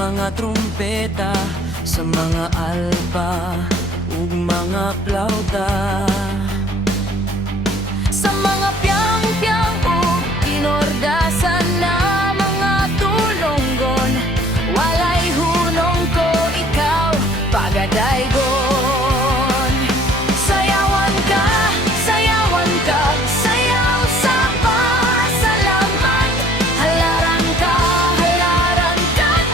mga trumpeta, sa mga alpa ug mga plauta, sa mga piyang-piyang ug inordasan na mga tulonggon. Walay hunong ko ikaw pagadaygon. Sayawan ka, sayawan ka, sayaw sa pasalamat. Halaran ka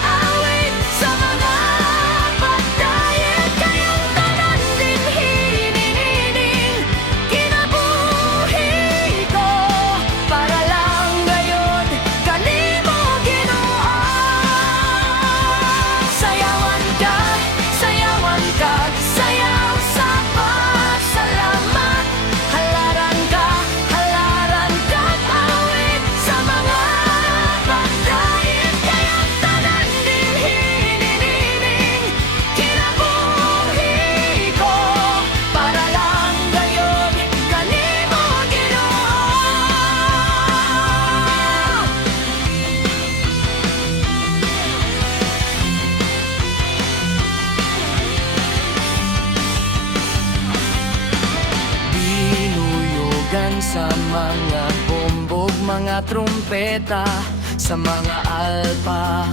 awit sa mga pagdayeg. Kayang tanan din hinihining kinabuhi ko, para lang gayon kanimo Ginoo. Sayawan ka, sayawan ka, sayaw sa pasalamat. Halaran ka awit sa mga pagdayeg. Kayang tanan din hinihining kinabuhi ko, para lang gayon kanimo Ginoo. Binuyogan sa mga bombog, mga trumpeta, sa mga alpa